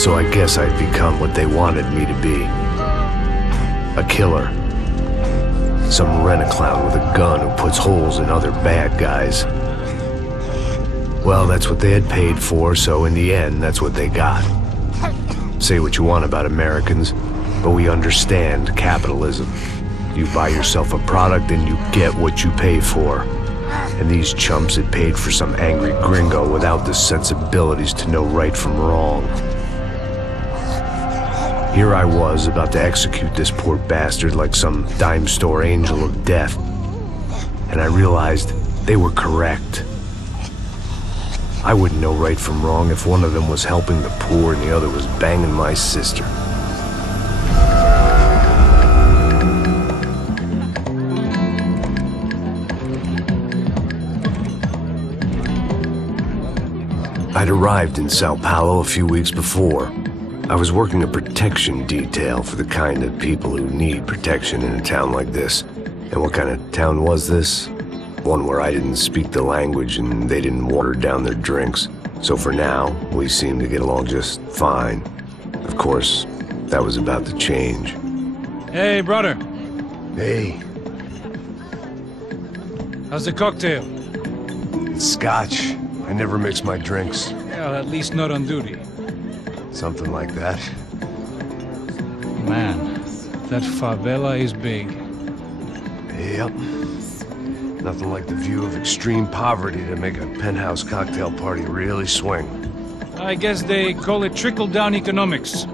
So I guess I'd become what they wanted me to be. A killer. Some rent-a-clown with a gun who puts holes in other bad guys. Well, that's what they had paid for, so in the end, that's what they got. Say what you want about Americans, but we understand capitalism. You buy yourself a product and you get what you pay for. And these chumps had paid for some angry gringo without the sensibilities to know right from wrong. Here I was, about to execute this poor bastard like some dime store angel of death. And I realized they were correct. I wouldn't know right from wrong if one of them was helping the poor and the other was banging my sister. I'd arrived in Sao Paulo a few weeks before. I was working a protection detail for the kind of people who need protection in a town like this. And what kind of town was this? One where I didn't speak the language and they didn't water down their drinks. So for now, we seemed to get along just fine. Of course, that was about to change. Hey, brother. Hey. How's the cocktail? It's scotch. I never mix my drinks. Well, at least not on duty. Something like that. Man, that favela is big. Yep. Nothing like the view of extreme poverty to make a penthouse cocktail party really swing. I guess they call it trickle-down economics.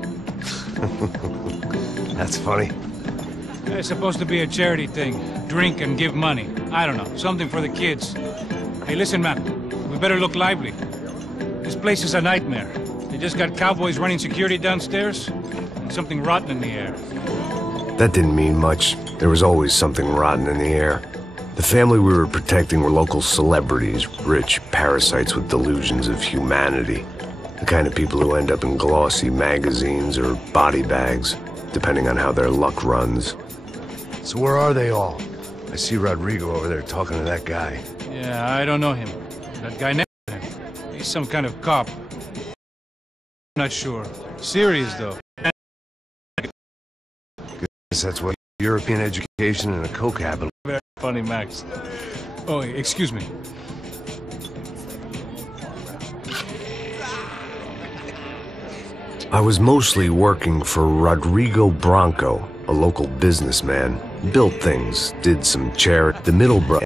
That's funny. It's supposed to be a charity thing. Drink and give money. I don't know, something for the kids. Hey, listen, man. We better look lively. This place is a nightmare. They just got cowboys running security downstairs, and something rotten in the air. That didn't mean much. There was always something rotten in the air. The family we were protecting were local celebrities, rich parasites with delusions of humanity. The kind of people who end up in glossy magazines or body bags, depending on how their luck runs. So where are they all? I see Rodrigo over there talking to that guy. Yeah, I don't know him. That guy next to him. He's some kind of cop. Not sure. Serious, though. Guess that's what European education in a coke habit. Very funny, Max. Oh, excuse me. I was mostly working for Rodrigo Branco, a local businessman. Built things, did some charity. The middle brother.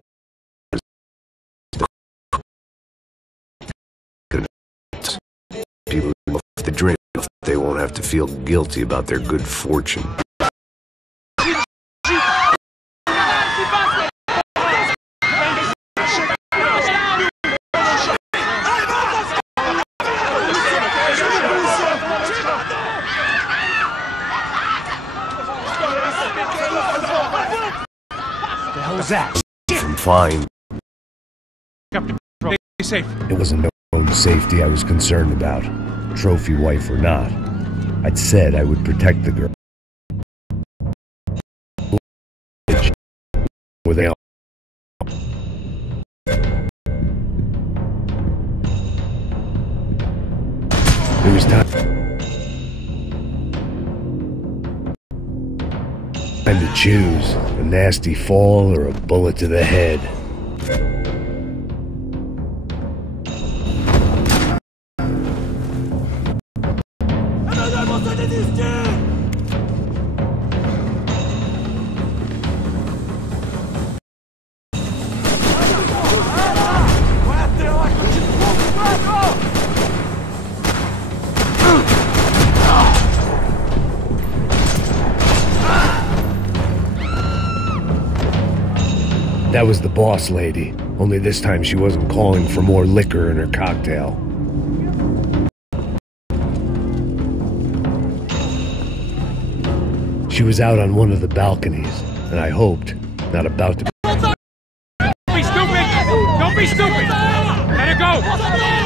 People who have to drink, they won't have to feel guilty about their good fortune. The hell is that? From fine. Stay safe. It wasn't own safety I was concerned about, trophy wife or not. I'd said I would protect the girl. Were they all? It was time to choose a nasty fall or a bullet to the head. That was the boss lady, only this time she wasn't calling for more liquor in her cocktail. She was out on one of the balconies, and I hoped, not about to... Don't be stupid! Don't be stupid! Let her go!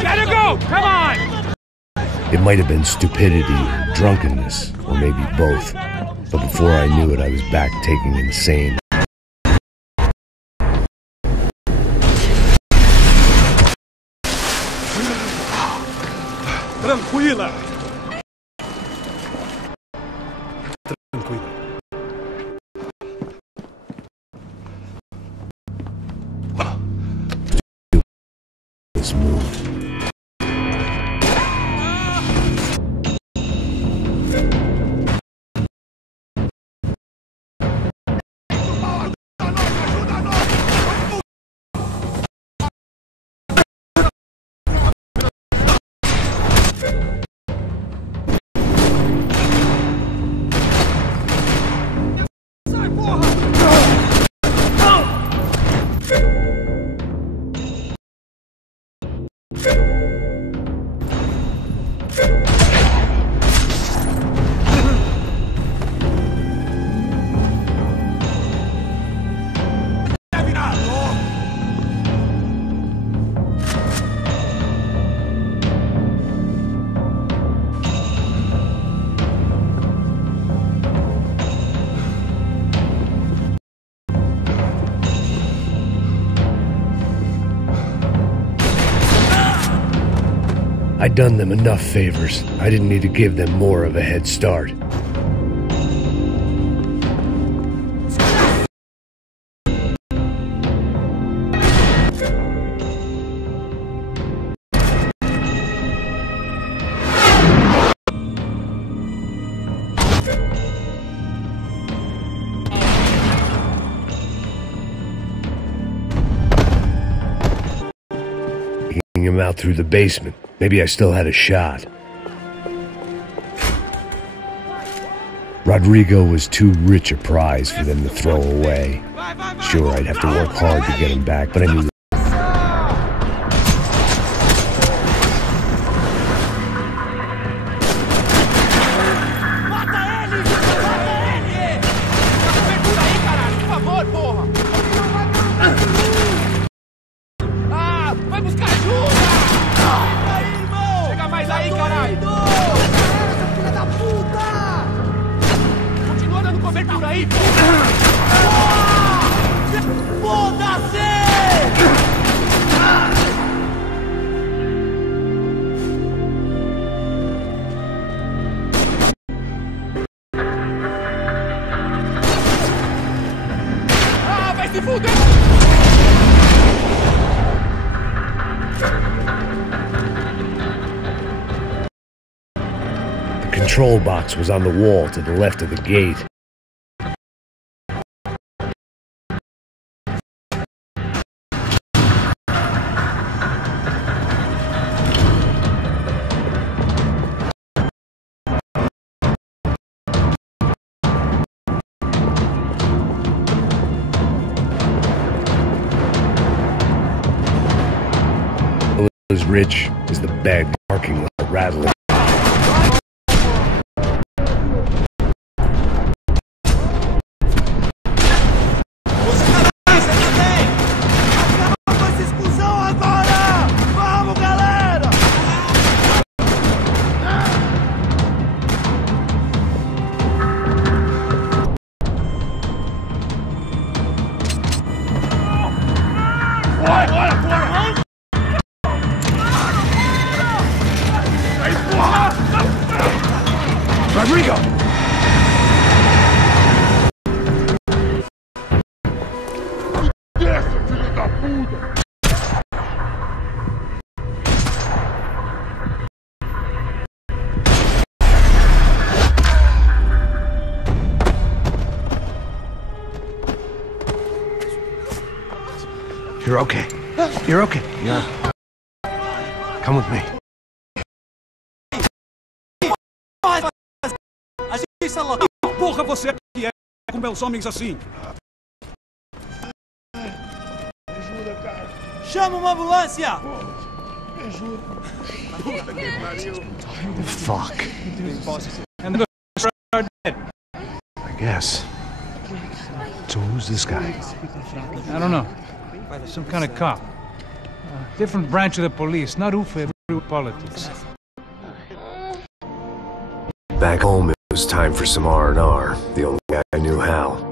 Let her go! Come on! It might have been stupidity, drunkenness, or maybe both. But before I knew it, I was back taking insane. I'd done them enough favors. I didn't need to give them more of a head start. Him out through the basement. Maybe I still had a shot. Rodrigo was too rich a prize for them to throw away. Sure, I'd have to work hard to get him back, but I knew the control box was on the wall to the left of the gate. As rich as the bag parking lot rattling. Rodrigo! Desce, filho da puta! You're okay. You're okay. Yeah. Come with me. Porra, você é com meus homens assim. Ajuda, cara. Chama uma ambulância! Me ajuda. Fuck. And the ghosts are dead. I guess. So who's this guy? I don't know. Some kind of cop. Different branch of the police, not who favor politics. Back home, it was time for some R&R. The only guy I knew how.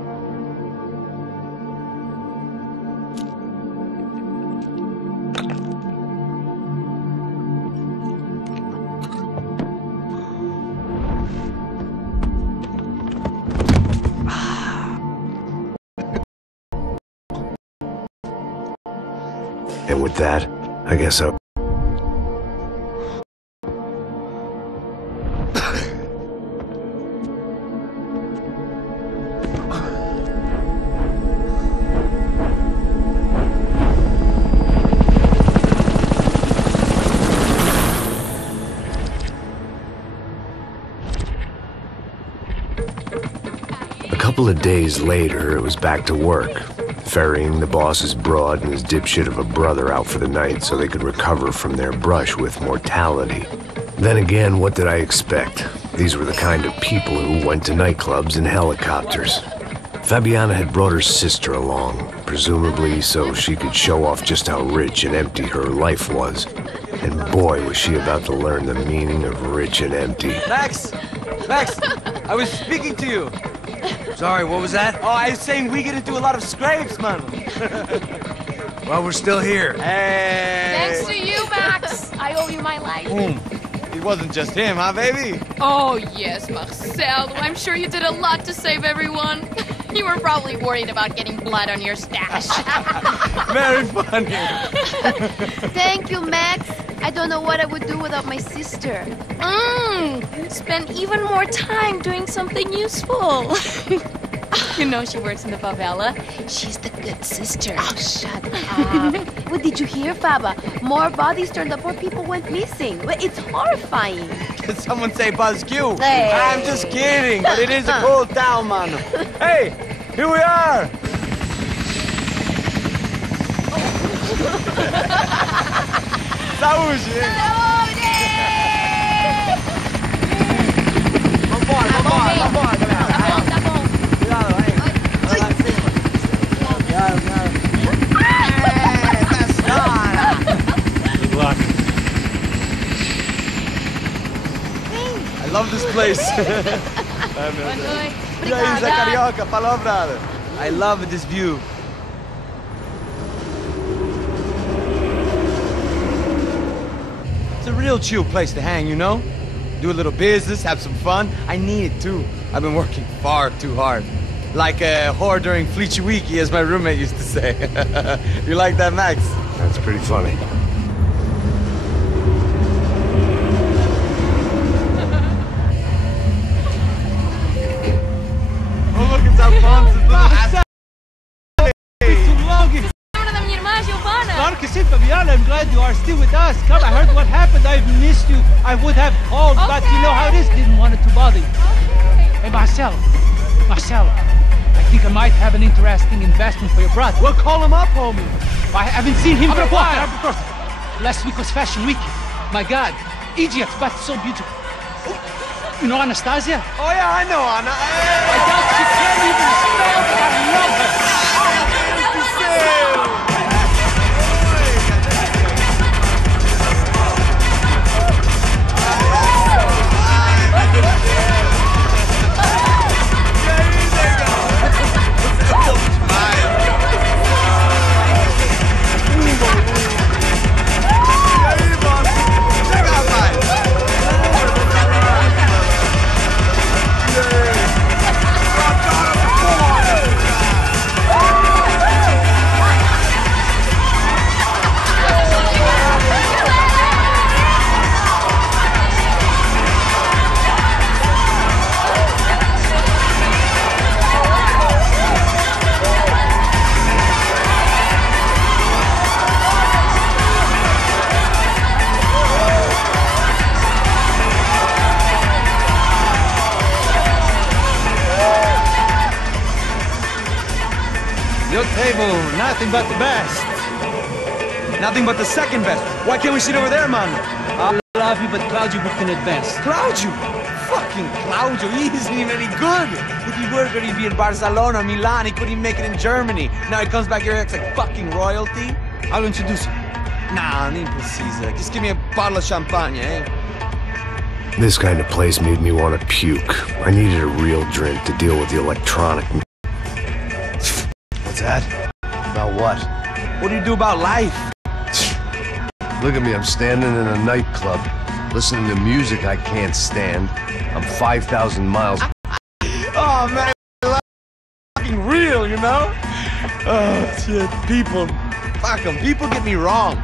And with that, I guess I... couple of days later, it was back to work, ferrying the boss's broad and his dipshit of a brother out for the night so they could recover from their brush with mortality. Then again, what did I expect? These were the kind of people who went to nightclubs in helicopters. Fabiana had brought her sister along, presumably so she could show off just how rich and empty her life was. And boy, was she about to learn the meaning of rich and empty. Max! Max! I was speaking to you. Sorry, what was that? Oh, I was saying we get into a lot of scrapes, man. Well, we're still here. Hey! Thanks to you, Max. I owe you my life. It wasn't just him, huh, baby? Oh, yes, Marcel. I'm sure you did a lot to save everyone. You were probably worried about getting blood on your stash. Very funny. Thank you, Max. I don't know what I would do without my sister. Spend even more time doing something useful. You know she works in the favela. She's the good sister. Oh, shut up. What did you hear, Faba? More bodies turned up, more people went missing. It's horrifying. Did someone say Buzz Q? Hey. I'm just kidding, but it is a cold town, man. Hey, here we are. Saúde! Vambora, vambora, vambora, galera. Tá bom. Cuidado, aí. Vai lá em cima. Cuidado, cuidado. Good luck. I love this place. E aí, Zé Carioca, falou, brother. I love this view. It's a real chill place to hang, you know? Do a little business, have some fun. I need it too. I've been working far too hard. Like a whore during Fleechy Weeky, as my roommate used to say. You like that, Max? That's pretty funny. Oh, look, it's Alfonso's little ass. Too long. Una da minha irmã, Giovanna. Claro que sim, Fabiana. I'm glad you are still with us. Come, I heard what happened. I've missed you. I would have called, but you know how it is. Didn't want it to bother you. Hey, Marcelo. Marcelo. I think I might have an interesting investment for your brother. Well, call him up, homie. I haven't seen him for a while. Last week was Fashion Week. My God, Egypt, but so beautiful. You know Anastasia? Oh, yeah, I know, Anna. I doubt she can't even spell, but I love her. Your table, nothing but the best. Nothing but the second best. Why can't we sit over there, man? I love you, but Claudio booked in advance. Claudio! Fucking Claudio, he isn't even any good. If he were good, he'd be in Barcelona, Milan, he couldn't even make it in Germany. Now he comes back here, acts like fucking royalty. I'll introduce you. Nah, impossível. Just give me a bottle of champagne, eh? This kind of place made me want to puke. I needed a real drink to deal with the electronic. What's that? About what? What do you do about life? Look at me, I'm standing in a nightclub, listening to music I can't stand. I'm 5,000 miles. Oh, man, life's fucking real, you know? Oh, shit, people. Fuck them. People get me wrong.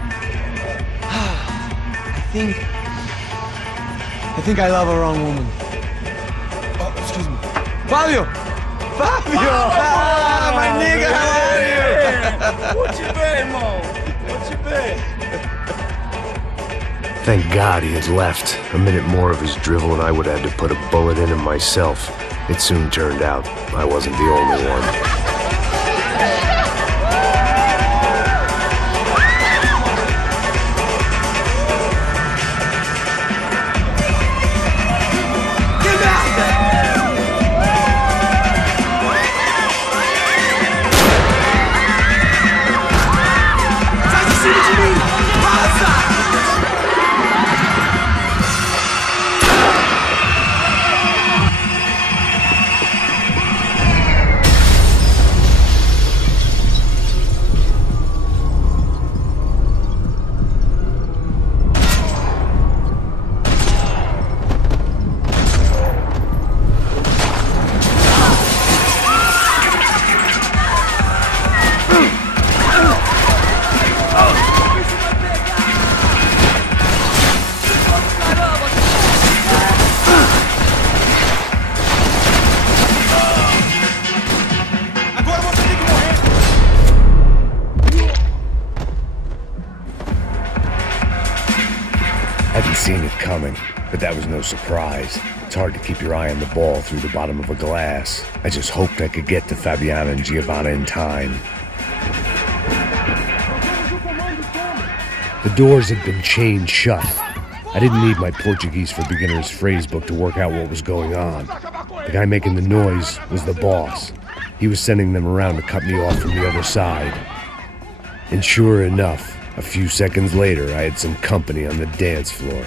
I think I love a wrong woman. Oh, excuse me. Fabio! Fabio! Ah, my nigga, how are you? What you been, Mo? What you been? Thank God he had left. A minute more of his drivel and I would have had to put a bullet in him myself. It soon turned out I wasn't the only one. Seen it coming, but that was no surprise. It's hard to keep your eye on the ball through the bottom of a glass. I just hoped I could get to Fabiana and Giovanna in time. The doors had been chained shut. I didn't need my Portuguese for Beginners phrase book to work out what was going on. The guy making the noise was the boss. He was sending them around to cut me off from the other side. And sure enough, a few seconds later, I had some company on the dance floor.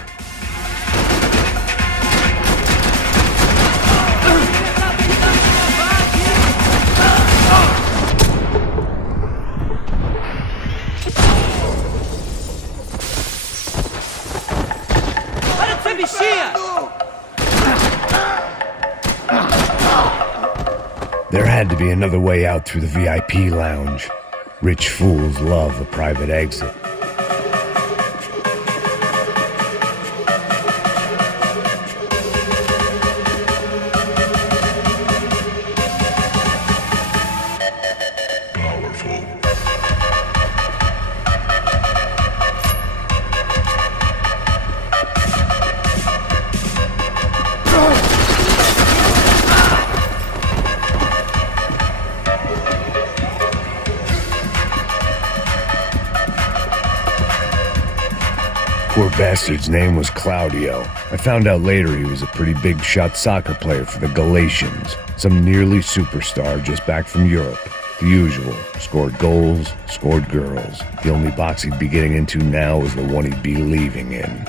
There had to be another way out through the VIP lounge. Rich fools love a private exit. Poor bastard's name was Claudio. I found out later he was a pretty big shot soccer player for the Galatians. Some nearly superstar just back from Europe. The usual. Scored goals, scored girls. The only box he'd be getting into now was the one he'd be leaving in.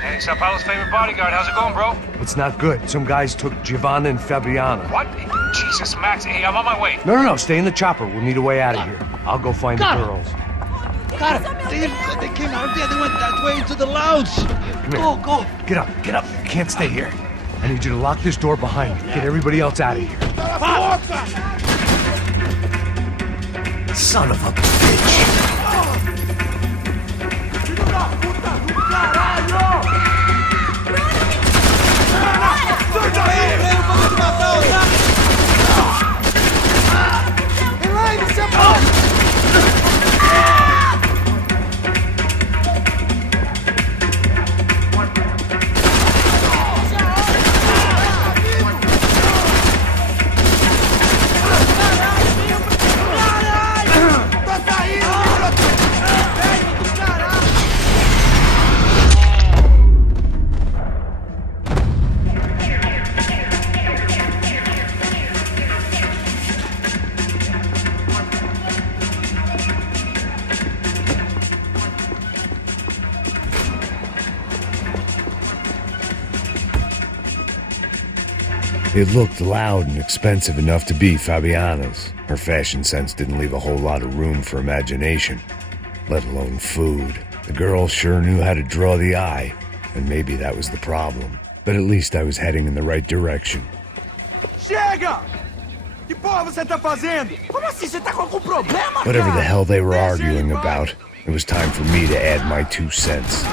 Hey, Sao Paulo's favorite bodyguard. How's it going, bro? It's not good. Some guys took Giovanna and Fabiana. What? Jesus, Max. Hey, I'm on my way. No. Stay in the chopper. We'll need a way out of here. I'll go find the girls. Got it. They came out there. They went that way into the lounge. Come here. Go. Get up. You can't stay here. I need you to lock this door behind me. Get everybody else out of here. Son of a bitch. It looked loud and expensive enough to be Fabiana's. Her fashion sense didn't leave a whole lot of room for imagination, let alone food. The girl sure knew how to draw the eye, and maybe that was the problem. But at least I was heading in the right direction. Chega! Que porra você tá fazendo? Como assim? Você tá com algum problema, cara? Whatever the hell they were arguing about, it was time for me to add my 2 cents.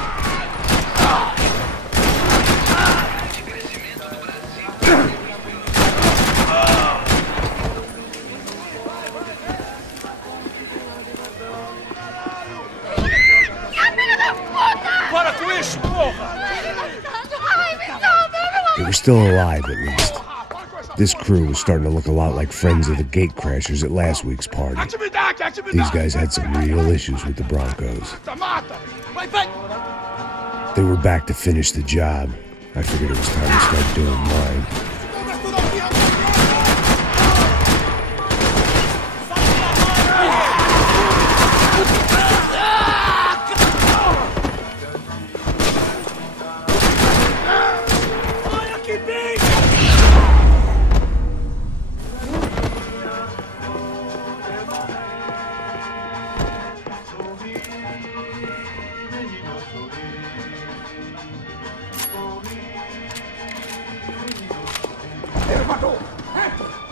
Para com isso, porra! They were still alive, at least. This crew was starting to look a lot like friends of the gatecrashers at last week's party. These guys had some real issues with the Broncos. They were back to finish the job. I figured it was time to start doing mine.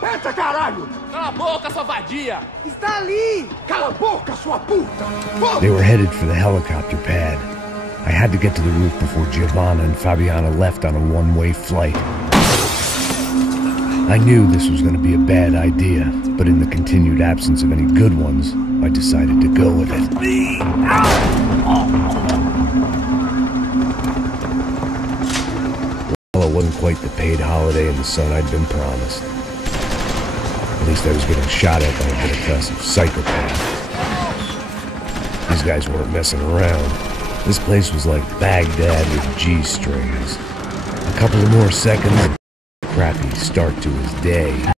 Entra, caralho! Cala a boca, sua vadia! Está ali! Cala a boca, sua puta! They were headed for the helicopter pad. I had to get to the roof before Giovanna and Fabiana left on a one-way flight. I knew this was going to be a bad idea, but in the continued absence of any good ones, I decided to go with it. Well, it wasn't quite the paid holiday in the sun I'd been promised. At least I was getting shot at by a middle-class psychopath. These guys weren't messing around. This place was like Baghdad with G-strings. A couple of more seconds, crappy start to his day.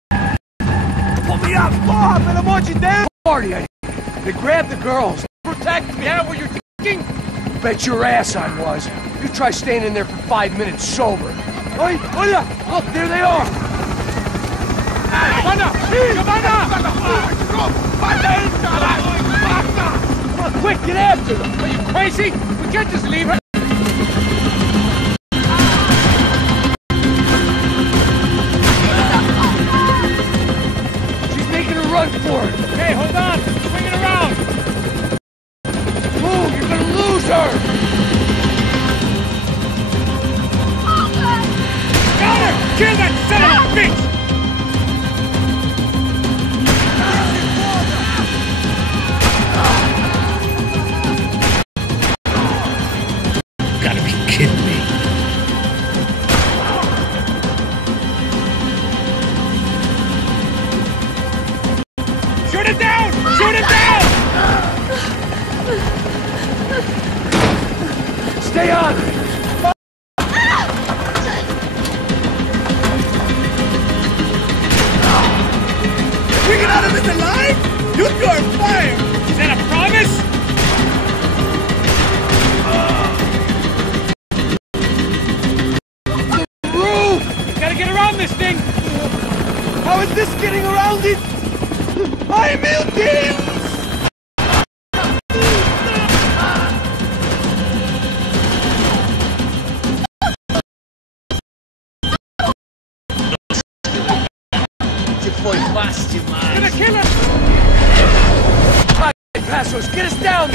Pull me up! Porra, pelo amor de Deus! Party! They grabbed the girls. Protect me! Yeah, what you're thinking? Bet your ass I was. You try staying in there for 5 minutes sober. Oi, olha! Look, there they are! Giovanna! Come on, quick, get after them! Are you crazy? We can't just leave her! She's making a run for it! Okay, hold on! Swing it around! Move! You're gonna lose her! Got her! Kill that son of a bitch! Kidding me. Shoot it down! Shoot it down! Stay on! We get out of this alive? You two are fired! Is that a promise? This thing! How is this getting around it? I will deal! Você foi fácil demais. Gonna kill her! Right, Passos, get us down!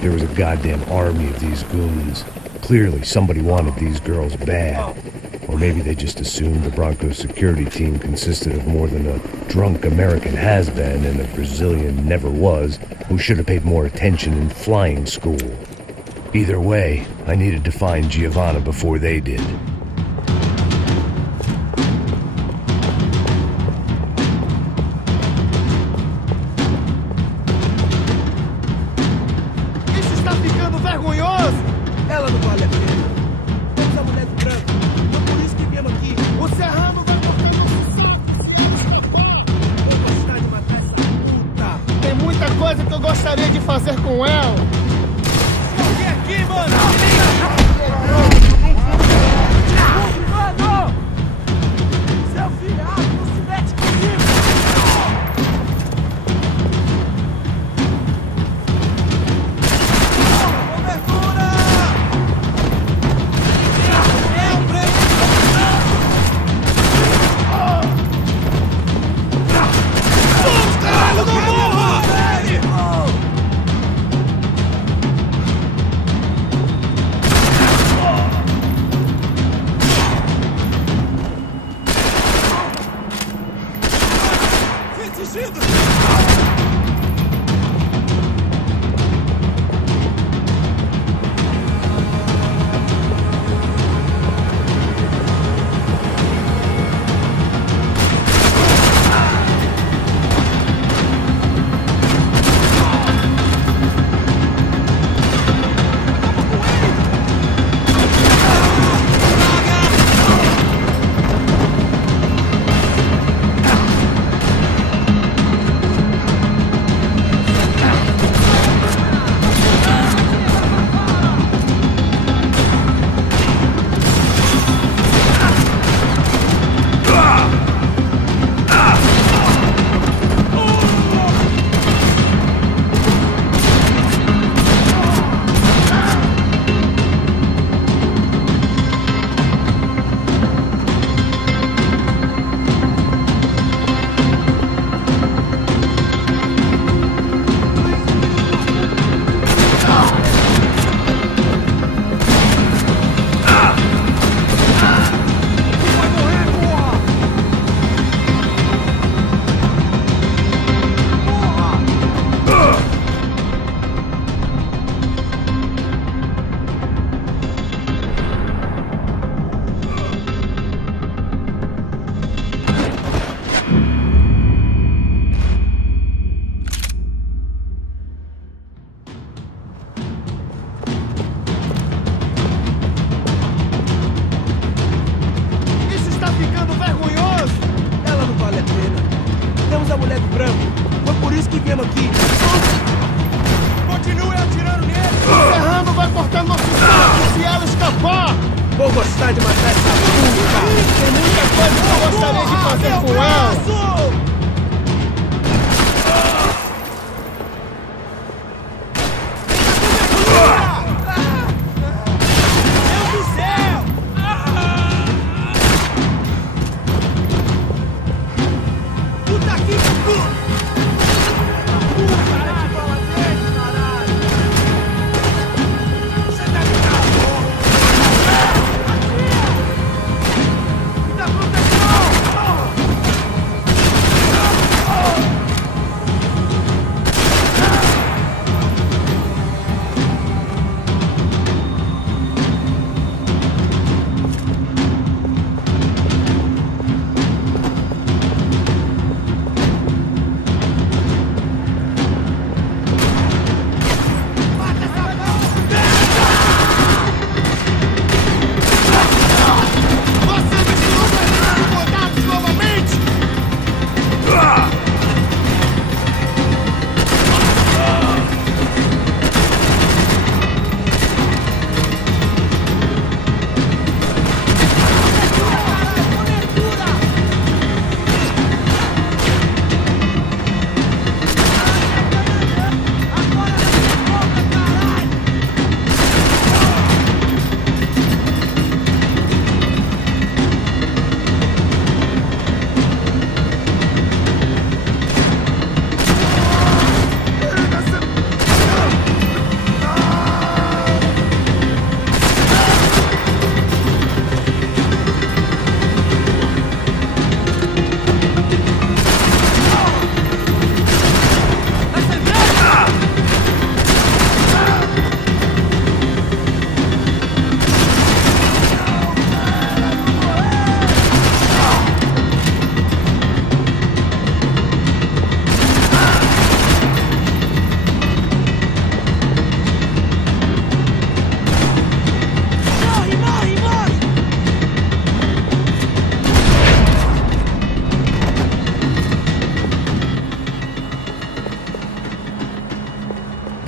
There was a goddamn army of these goons. Clearly, somebody wanted these girls bad. Or maybe they just assumed the Broncos security team consisted of more than a drunk American has-been and a Brazilian never-was who should have paid more attention in flying school. Either way, I needed to find Giovanna before they did. Isso está ficando vergonhoso! Ela não vale a pena. Temos a mulher do branco. Foi por isso que viemos aqui. O Serrano vai cortando o saco. Vou gostar de matar essa puta. Tem muita coisa que eu gostaria de fazer com ela. Vem aqui, mano! Mano! Seu filhado, não se mete comigo! Cobertura! Vamos, caralho, não morra! Vou gostar de matar essa puta! Tem muita coisa que eu gostaria de fazer com ela!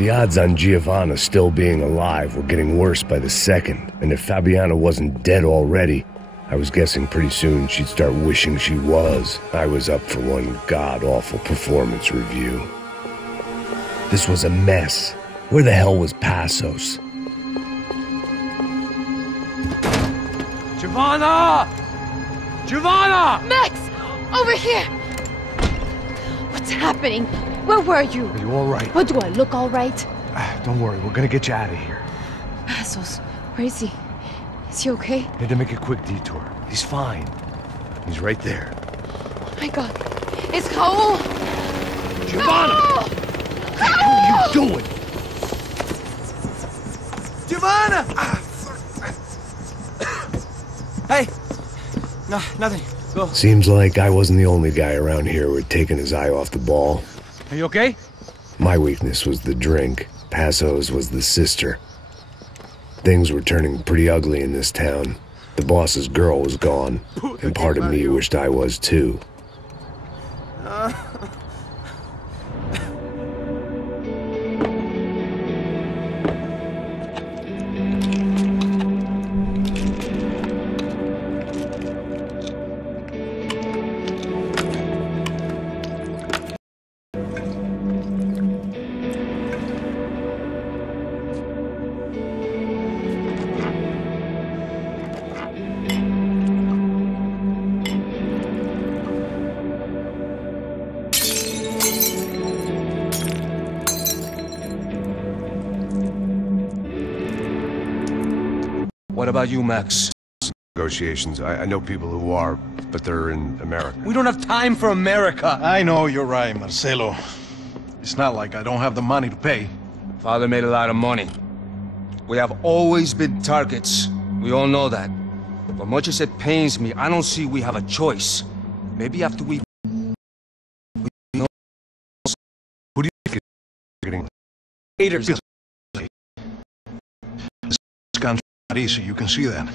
The odds on Giovanna still being alive were getting worse by the second, and if Fabiana wasn't dead already, I was guessing pretty soon she'd start wishing she was. I was up for one god-awful performance review. This was a mess. Where the hell was Passos? Giovanna! Giovanna! Max! Over here! What's happening? Where were you? Are you all right? What, do I look all right? Don't worry, we're gonna get you out of here. Passos, where is he? Is he okay? Had to make a quick detour. He's fine. He's right there. Oh my god. It's Raul! Giovanna! Raul! What are you doing? Giovanna! Hey! No, nothing. Go. Seems like I wasn't the only guy around here who had taken his eye off the ball. Are you okay? My weakness was the drink. Passos was the sister. Things were turning pretty ugly in this town. The boss's girl was gone, and part of me wished I was too. What about you, Max? Negotiations. I know people who are, but they're in America. We don't have time for America. I know you're right, Marcelo. It's not like I don't have the money to pay. Father made a lot of money. We have always been targets. We all know that. But much as it pains me, I don't see we have a choice. Maybe after we... Who do you think is getting haters? It's gone not easy, you can see that.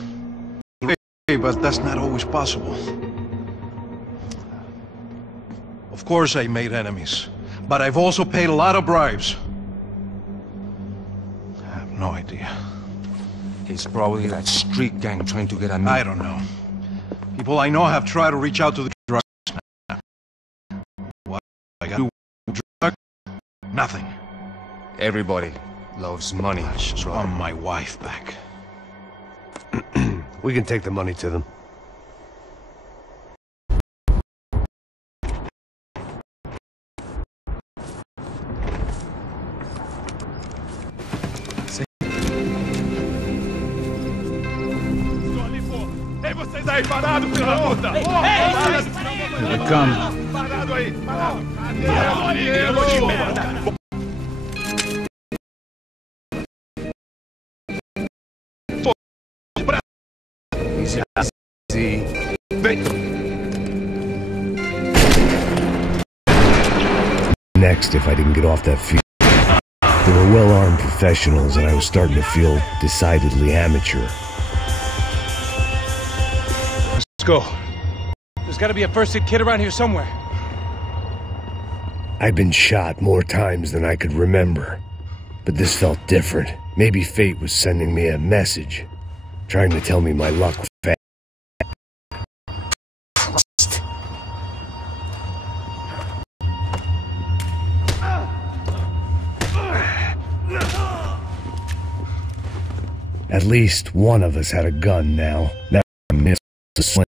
But that's not always possible. Of course I made enemies, but I've also paid a lot of bribes. I have no idea. It's probably that street gang trying to get at me. I don't know. People I know have tried to reach out to the drugs. What I got to do with drugs? Nothing. Everybody loves money. I just want my wife back. We can take the money to them. Ei, vocês aí, parado, filho da puta! Here they come. Parado aí, parado! Eu vou te merda! Easy. Next, if I didn't get off that field. They were well-armed professionals, and I was starting to feel decidedly amateur. Let's go. There's gotta be a first-aid kit around here somewhere. I'd been shot more times than I could remember. But this felt different. Maybe fate was sending me a message, trying to tell me my luck was bad. At least one of us had a gun now. Now I miss the slim.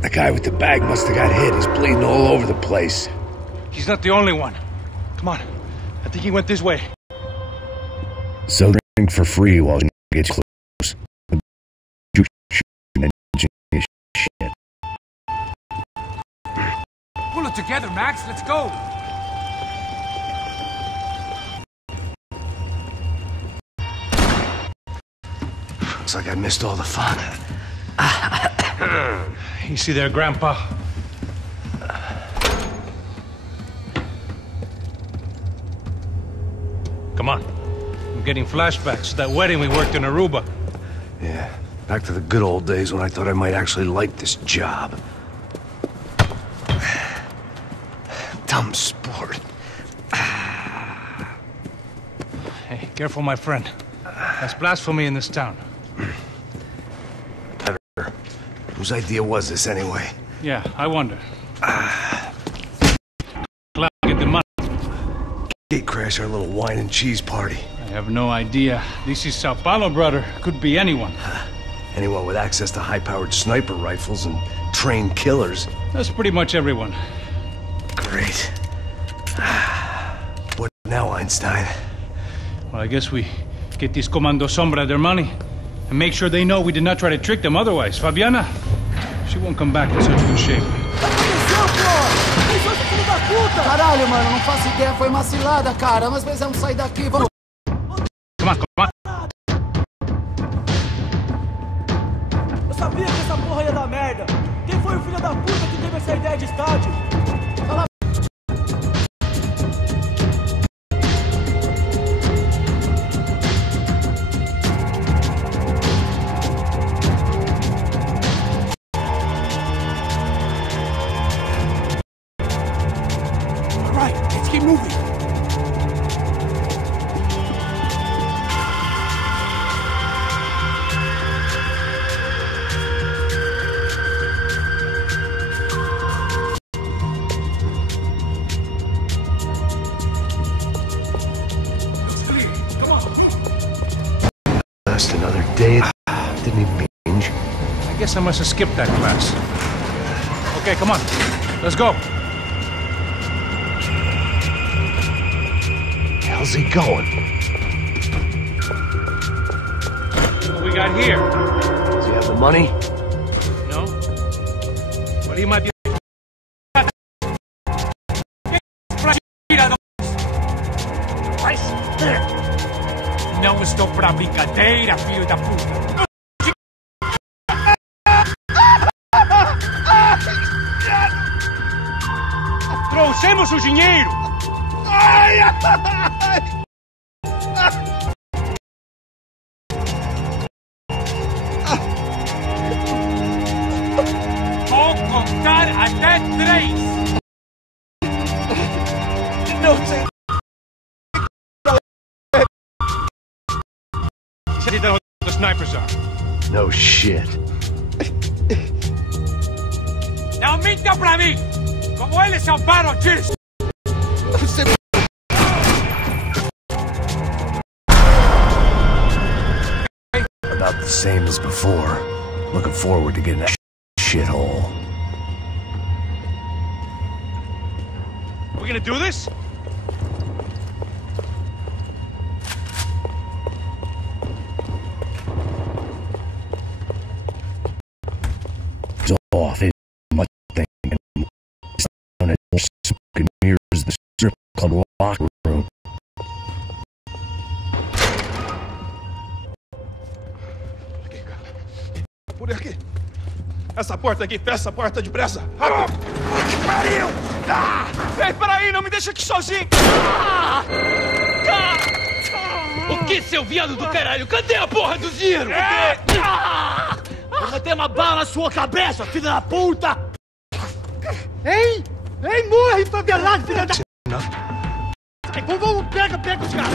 The guy with the bag must have got hit. He's bleeding all over the place. He's not the only one. Come on. I think he went this way. So drink for free while she gets close. Shit. Pull it together, Max. Let's go. Looks like I missed all the fun. Easy there, Grandpa. Come on. I'm getting flashbacks to that wedding we worked in Aruba. Yeah, back to the good old days when I thought I might actually like this job. Dumb sport. Hey, careful, my friend. That's blasphemy in this town. Whose idea was this anyway? Yeah, I wonder. Get the money. Gate crash our little wine and cheese party. I have no idea. This is Sao Paulo, brother. Could be anyone. Anyone with access to high-powered sniper rifles and trained killers. That's pretty much everyone. Great. What now, Einstein? Well, I guess we get these Comando Sombra their money and make sure they know we did not try to trick them otherwise. Fabiana, she won't come back in such good shape. Caralho, mano, não faço ideia, foi uma cilada, cara. Nós precisamos sair daqui, vamos... Come on, come on. Eu sabia que essa porra ia dar merda. Quem foi o filho da puta que teve essa ideia de estádio? Just another day. Didn't even change. I guess I must have skipped that class. Okay, come on. Let's go. How's he going? What we got here? Does he have the money? No? But he might be... Right there. Não estou pra brincadeira, filho da puta. Trouxemos o dinheiro! Vou contar até 3. Não sei. Said you don't know what the snipers are. No shit. Não minta pra mim! Como eles são parotis! About the same as before. Looking forward to getting that shithole. We gonna do this? It's off. It's much thing. Down at smoking mirrors, the strip club locker room. Por aqui. Essa porta aqui, fecha essa porta depressa. Rápido. Que pariu! Ei, peraí, não me deixa aqui sozinho. O que, seu viado do caralho? Cadê a porra do dinheiro? Vou meter uma bala na sua cabeça, filho da puta! Ei! Ei, morre, favelado, filho da... Vamos, pega os caras, pega os caras!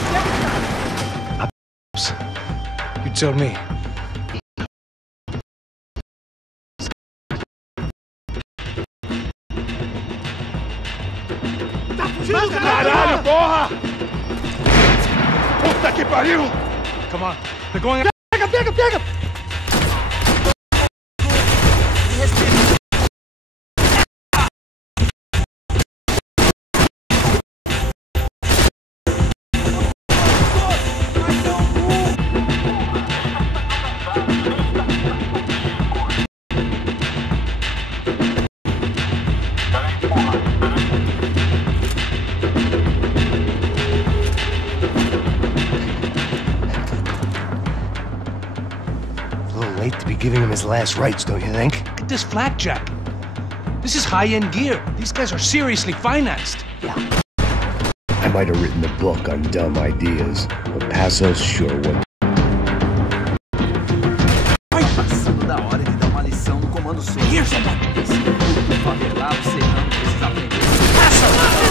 You tell me. Tá fugindo, Caralho, porra! Puta que pariu! Come on. They're going... Pega! Late to be giving him his last rites, don't you think? Look at this flak jacket. This is high-end gear. These guys are seriously financed. I might have written the book on dumb ideas, but Passos sure would. Passando da hora de dar uma lição no comando sul. Favelado, você não precisa aprender.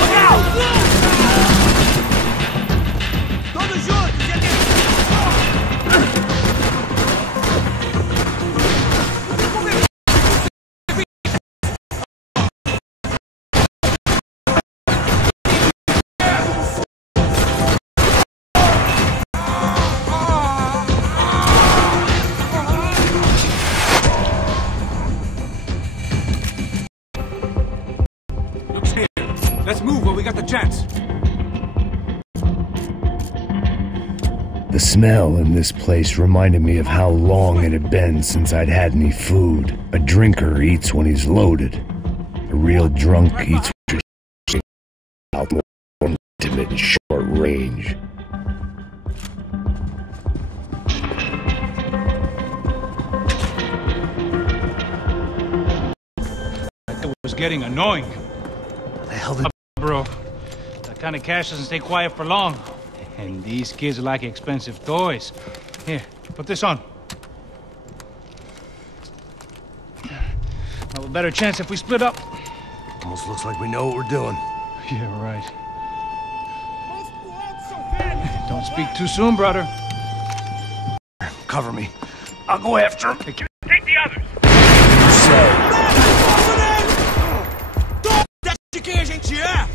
Let's move while we got the chance. The smell in this place reminded me of how long it had been since I'd had any food. A drinker eats when he's loaded. A real drunk eats when he's out more intimate and short range. It was getting annoying. The hell did... Bro, that kind of cash doesn't stay quiet for long. And these kids like expensive toys. Here, put this on. Have a better chance if we split up. Almost looks like we know what we're doing. Yeah, right. Don't speak too soon, brother. Cover me. I'll go after him. Take the others. De quem a gente é?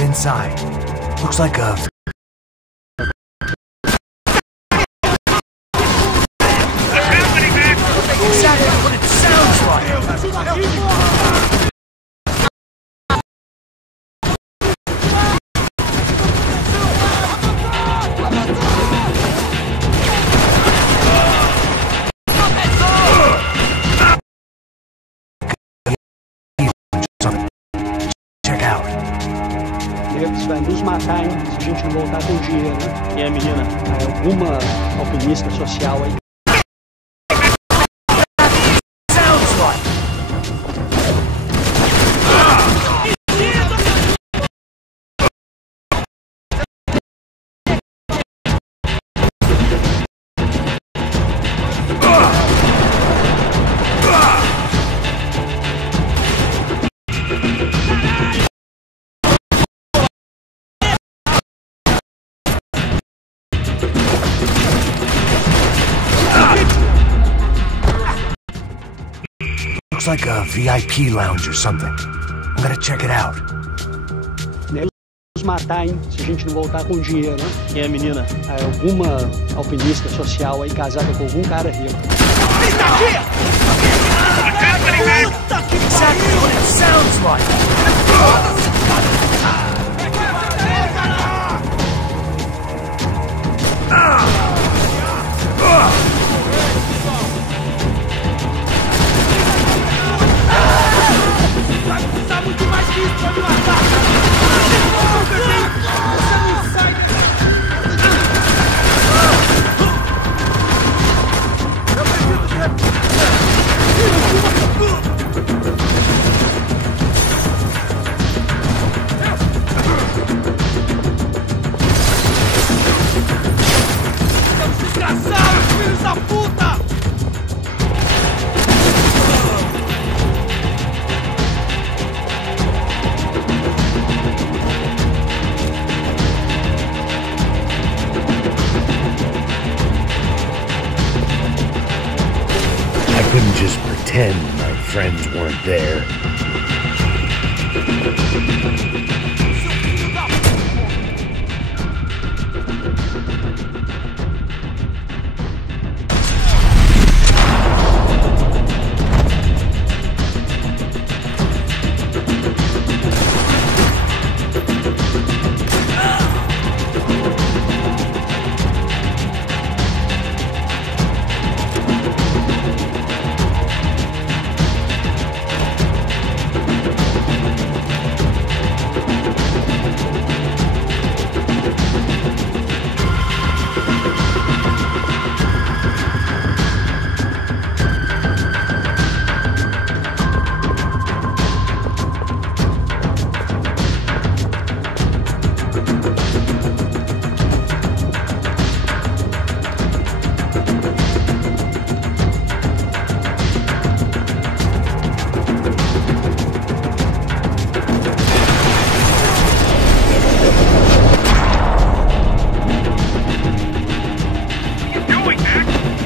Inside. Looks like a... Exactly what it sounds like! Check out. Você vai nos matar, hein, se a gente não voltar com dinheiro, né? E a menina? Alguma alpinista social aí. Looks like a VIP lounge or something. I'm gonna check it out. Nos matar, hein? Se a gente não voltar com dinheiro, né? Quem é a menina? É alguma alpinista social aí casada com algum cara rico. Exactly what it sounds like. Vai precisar muito mais que isso pra me matar! Você não sai! Eu preciso de... Seus desgraçados, filhos da puta! I couldn't just pretend my friends weren't there.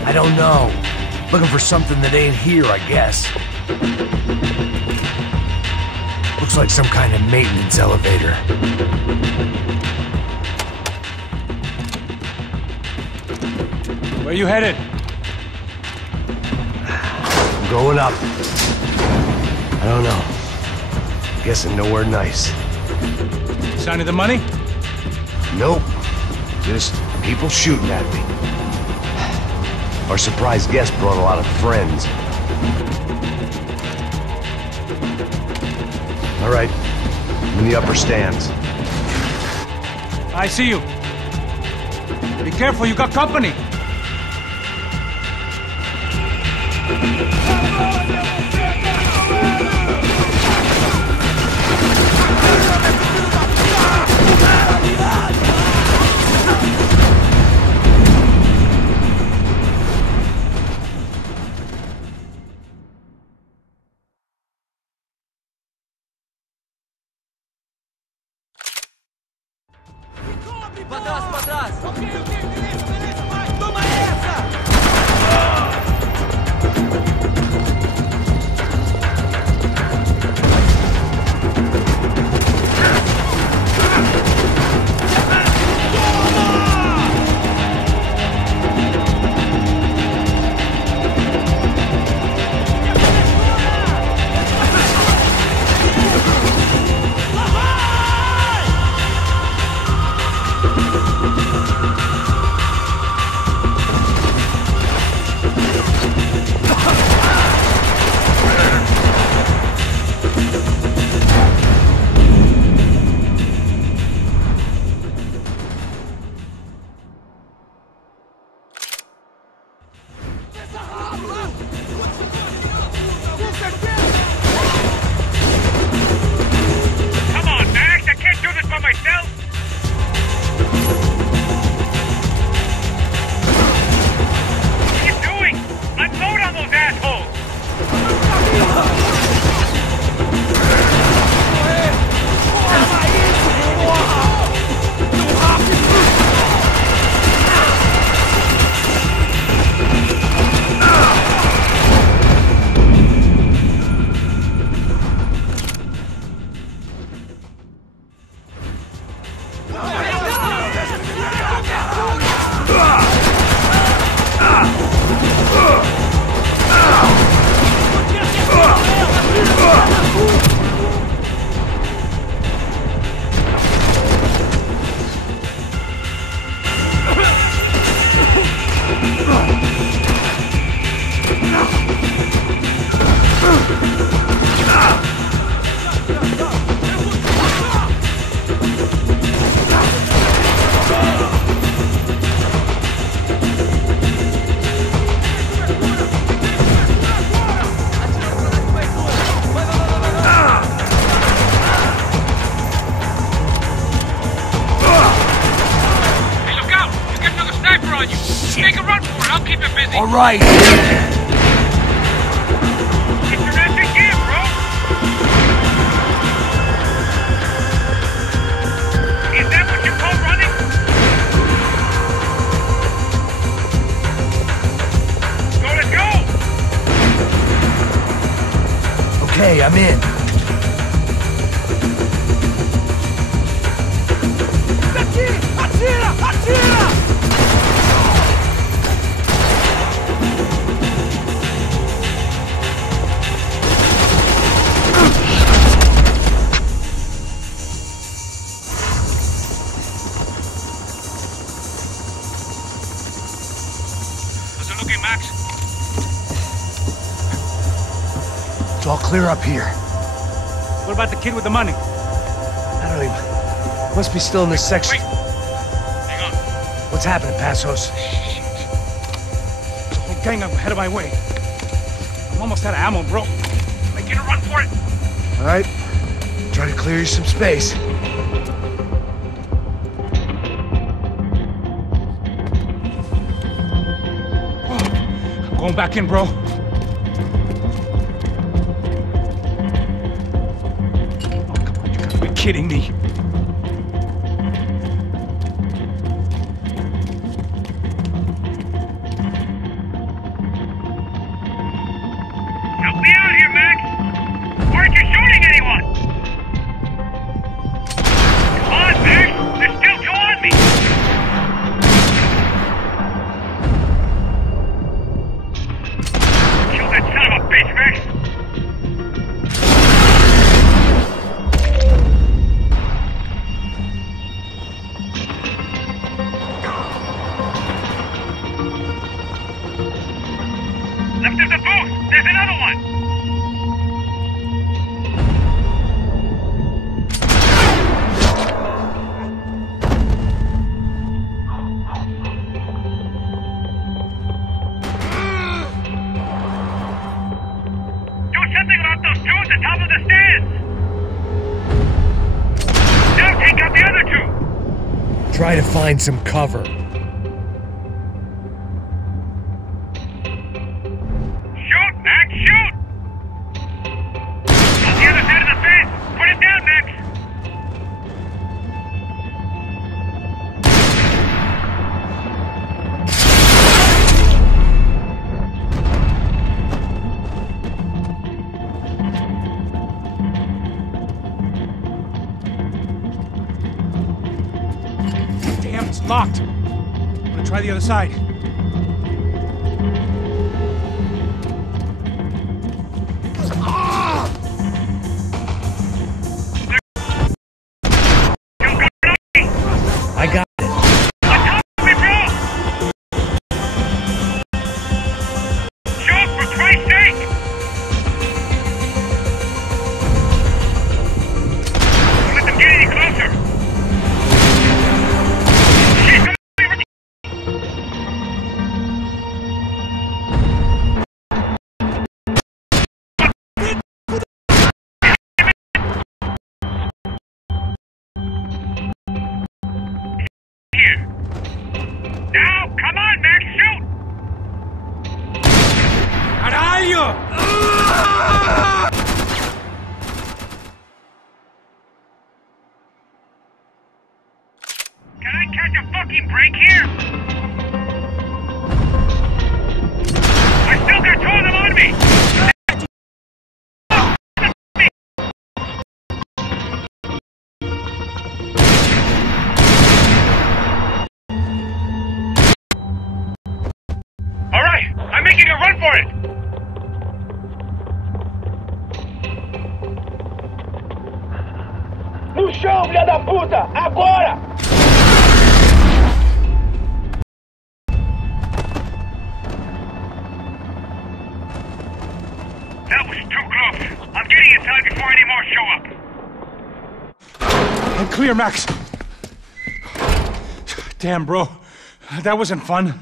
I don't know. Looking for something that ain't here, I guess. Looks like some kind of maintenance elevator. Where you headed? I'm going up. I don't know. Guessing nowhere nice. Sign of the money? Nope. Just people shooting at me. Our surprise guest brought a lot of friends. All right. I'm in the upper stands. I see you. Be careful, you got company. Pra trás! Ok, beleza, vai! Toma essa! me. All right. Get your ass in gear, bro. Is that what you call running? So let's go. Okay, I'm in. Atira! Atira! How's it looking, Max? It's all clear up here. What about the kid with the money? I don't even... Must be still in this section. Wait. Hang on. What's happening, Passos? There's a whole gang ahead of my way. I'm almost out of ammo, bro. Making a run for it. All right. Try to clear you some space. I'm going back in, bro. Oh, come on, you gotta be kidding me. Help me out here, Max! Why aren't you shooting anyone? Come on, Max! There's still two on me! Kill that son of a bitch, Max! Left of the booth! There's another one! Do something about those two at the top of the stairs! Now take out the other two! Try to find some cover. Shoot, Max, shoot! On the other side of the fence! Put it down, Max! Damn, it's locked. I'm gonna try the other side. I got it. Shoot, for Christ's sake! Don't let them get any closer! Shit, come on! Here. Now, come on, Max, shoot! Caralho! Can I catch a fucking break here? I still got two of them on me! All right, I'm making a run for it! No chão, filha da puta! Agora! That was too close. I'm getting inside before any more show up. I'm clear, Max. Damn, bro. That wasn't fun.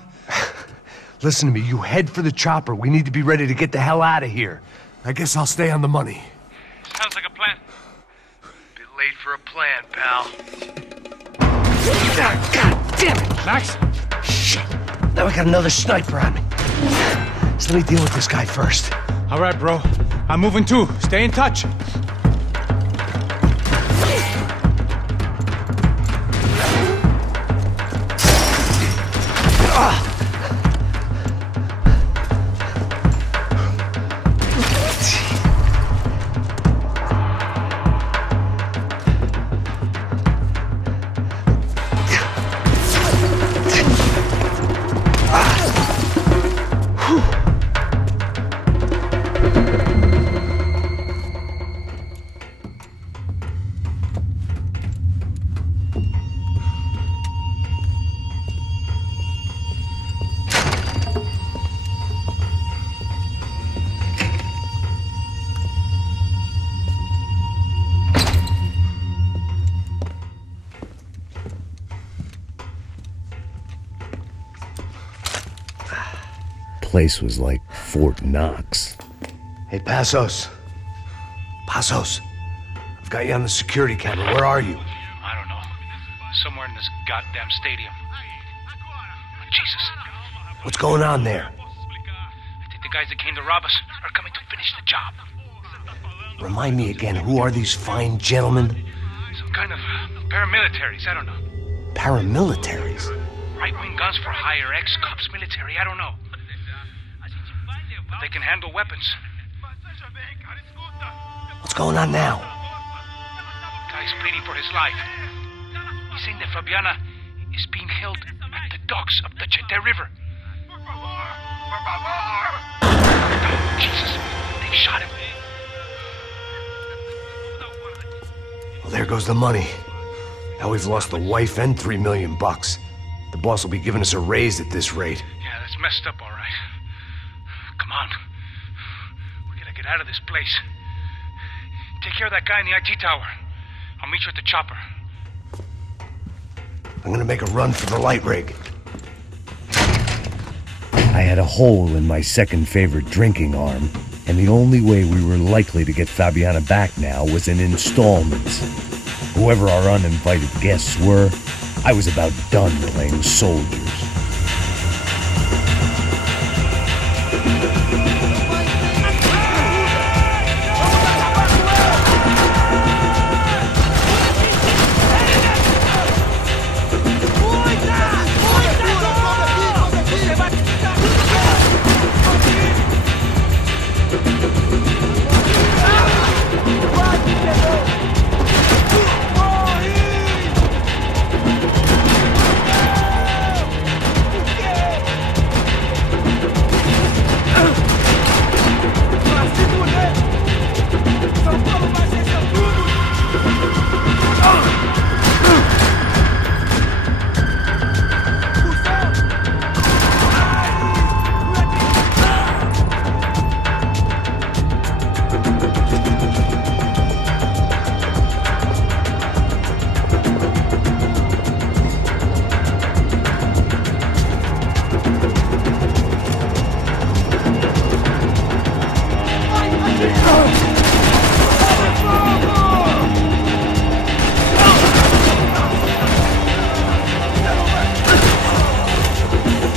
Listen to me. You head for the chopper. We need to be ready to get the hell out of here. I guess I'll stay on the money. Sounds like a plan. Bit late for a plan, pal. God damn it! Max? Shit. Now we got another sniper on me. So let me deal with this guy first. All right, bro. I'm moving too. Stay in touch. Place was like Fort Knox. Hey, Passos. Passos. I've got you on the security camera. Where are you? I don't know. Somewhere in this goddamn stadium. Jesus. What's going on there? I think the guys that came to rob us are coming to finish the job. Remind me again, who are these fine gentlemen? Some kind of paramilitaries, I don't know. Paramilitaries? Right-wing guns for hire, ex-cops, military, I don't know. But they can handle weapons. What's going on now? Guy's pleading for his life. He's saying that Fabiana is being held at the docks of the Chete River. Jesus, they shot him. Well, there goes the money. Now we've lost the wife and $3 million. The boss will be giving us a raise at this rate. Yeah, that's messed up, all right. Come on. We gotta get out of this place. Take care of that guy in the IT tower. I'll meet you at the chopper. I'm gonna make a run for the light rig. I had a hole in my second favorite drinking arm, and the only way we were likely to get Fabiana back now was in installments. Whoever our uninvited guests were, I was about done playing soldiers.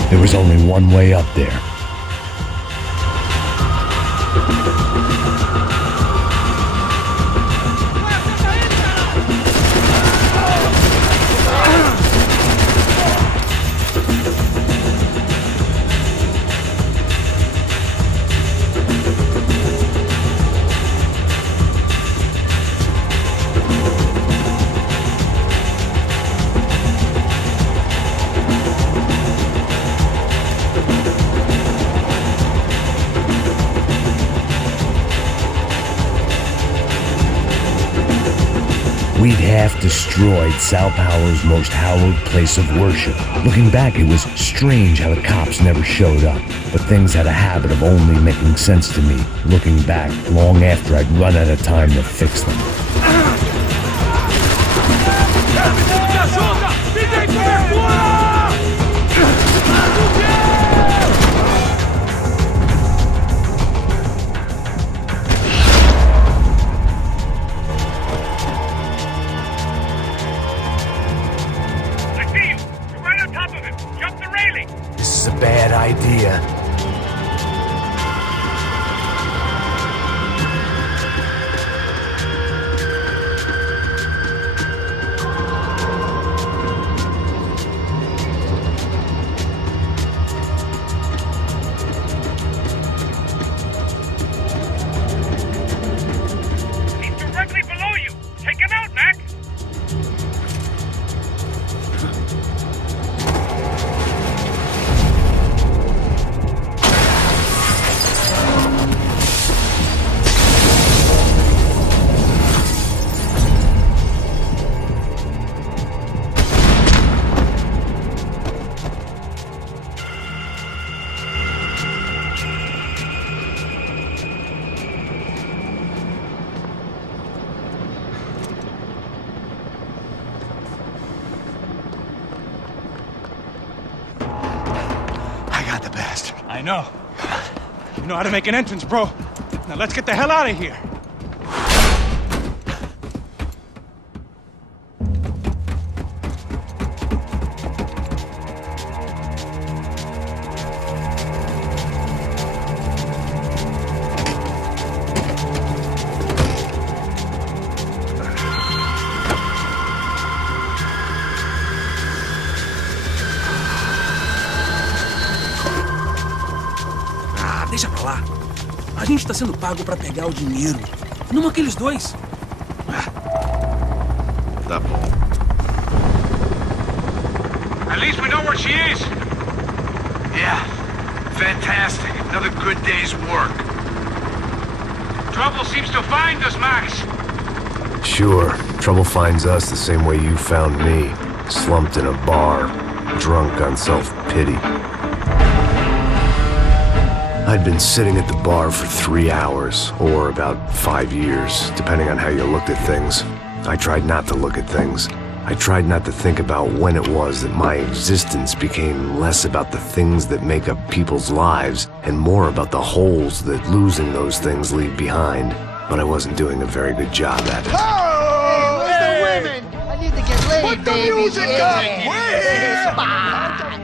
There was only one way up there. We'd half destroyed Sao Paulo's most hallowed place of worship. Looking back, it was strange how the cops never showed up. But things had a habit of only making sense to me, looking back long after I'd run out of time to fix them. This is a bad idea. bastard. I know. You know how to make an entrance, bro. Now let's get the hell out of here. Deixa pra lá. A gente tá sendo pago pra pegar o dinheiro. Não aqueles dois. Tá bom. At least we know where she is. Yeah. Fantastic. Another good day's work. Trouble seems to find us, Max. Sure. Trouble finds us the same way you found me. Slumped in a bar. Drunk on self-pity. I'd been sitting at the bar for 3 hours, or about 5 years, depending on how you looked at things. I tried not to look at things. I tried not to think about when it was that my existence became less about the things that make up people's lives, and more about the holes that losing those things leave behind. But I wasn't doing a very good job at it. Oh! Where's the women? I need to get laid, Put the music up!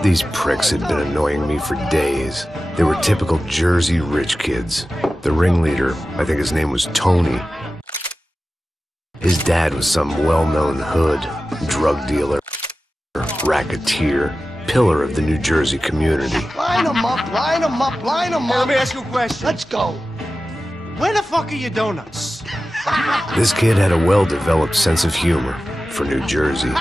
These pricks had been annoying me for days. They were typical Jersey rich kids. The ringleader, I think his name was Tony. His dad was some well-known hood, drug dealer, racketeer, pillar of the New Jersey community. Line them up, line them up, line them up. Let me ask you a question. Let's go. Where the fuck are your donuts? This kid had a well-developed sense of humor for New Jersey.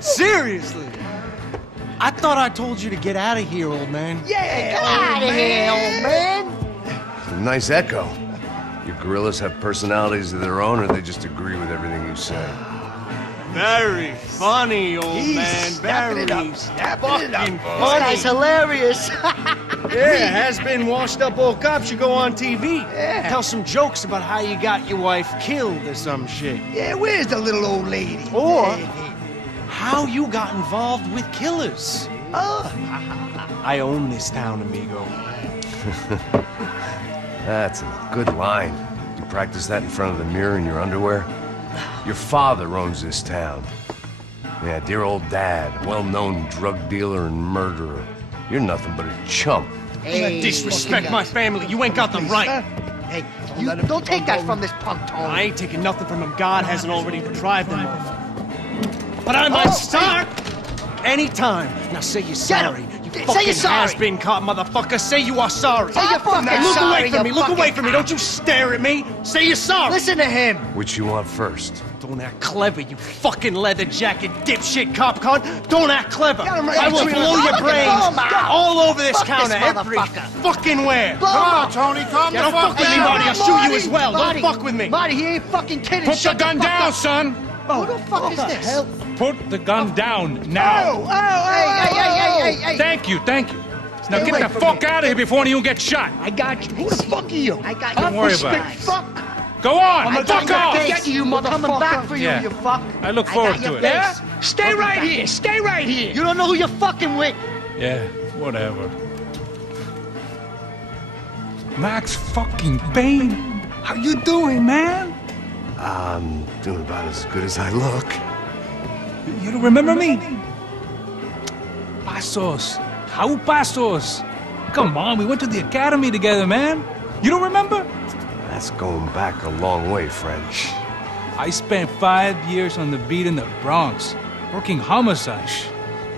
Seriously? I thought I told you to get out of here, old man. Yeah, get out of here, old man. Nice echo. Your gorillas have personalities of their own, or they just agree with everything you say? Very funny, old man. Very snapping fucking it up. This funny. guy's hilarious. Yeah, has-been washed-up old cop should go on TV. Yeah. Tell some jokes about how you got your wife killed or some shit. Yeah, where's the little old lady? Or how you got involved with killers. Oh. I own this town, amigo. That's a good line. You practice that in front of the mirror in your underwear? Your father owns this town. Yeah, dear old dad, well-known drug dealer and murderer. You're nothing but a chump. Hey, disrespect my family. You ain't got the right. Hey, you don't take that from this punk, Tony. I ain't taking nothing from him. God hasn't already deprived them of. But I might start anytime. Now say you're sorry. You fucking has-been caught, motherfucker. Say you are sorry. Say you're fucking Look sorry, away from me. you Look away fucking from me. Don't you stare at me. Say you're sorry. Listen to him. Which you want first? Don't act clever, you fucking leather jacket dipshit cop cunt. Don't act clever. Got him right I will between blow the- your Look at brains him, man. all over this Fuck counter this every motherfucker. fucking where. Blow him up. Tony, calm Yeah, don't fuck with me, Marty. I'll shoot you as well. Don't fuck with me. Marty, he ain't fucking kidding. Put the Shut gun fuck down, up. son. Who the fuck is this? Hell? Put the gun down now. Hey. Thank you, thank you. Now Stay get away the from fuck me. out of here before any of you get shot. I got you. Who the fuck are you? I got you. Don't worry about it. Fuck. Go on, I'm fuck off. gonna get you, motherfucker. Coming back for you, Yeah. you fuck. I look forward got your to it. face. Yeah? Stay right here. Stay right here. You don't know who you're fucking with. Yeah, whatever. Max fucking Payne. How you doing, man? I'm doing about as good as I look. You don't remember me? Pasos. How Pasos? Come on, we went to the academy together, man. You don't remember? That's going back a long way, friend. I spent 5 years on the beat in the Bronx, working homicide.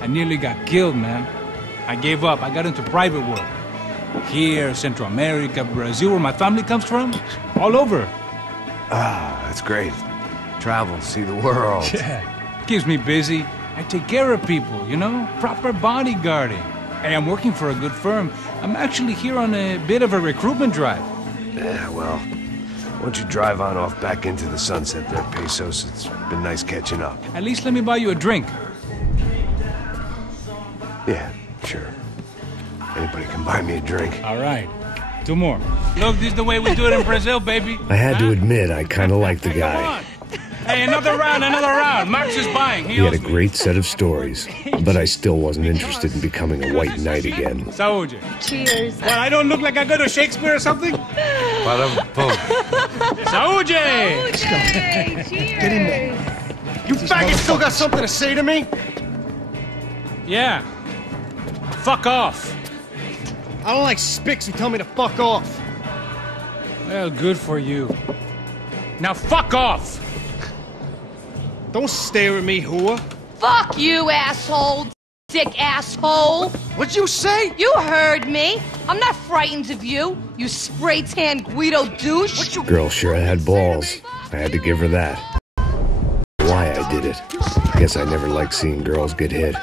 I nearly got killed, man. I gave up. I got into private work. Here, Central America, Brazil, where my family comes from. All over. Ah, that's great. Travel, see the world. Yeah. Keeps me busy. I take care of people, you know? Proper bodyguarding. Hey, I'm working for a good firm. I'm actually here on a bit of a recruitment drive. Yeah, well, why don't you drive on off back into the sunset there, Pesos? It's been nice catching up. At least let me buy you a drink. Yeah, sure. Anybody can buy me a drink. All right. 2 more. Look, this is the way we do it in Brazil, baby. I had to admit, I kind of liked the Come guy. on. Hey, another round. Max is buying. He had a great set of stories, but I still wasn't interested in becoming a white knight again. Saúde. Cheers. What, I don't look like I go to Shakespeare or something? Saúde! Cheers. Get in there. You faggot still got something to say to me? Yeah. Fuck off. I don't like spics who tell me to fuck off. Well, good for you. Now fuck off! Don't stare at me, whore. Fuck you, asshole. Dick asshole. What'd you say? You heard me. I'm not frightened of you, you spray-tan Guido douche. Girl sure had balls. I had to give her that. Why I did it. Guess I never liked seeing girls get hit.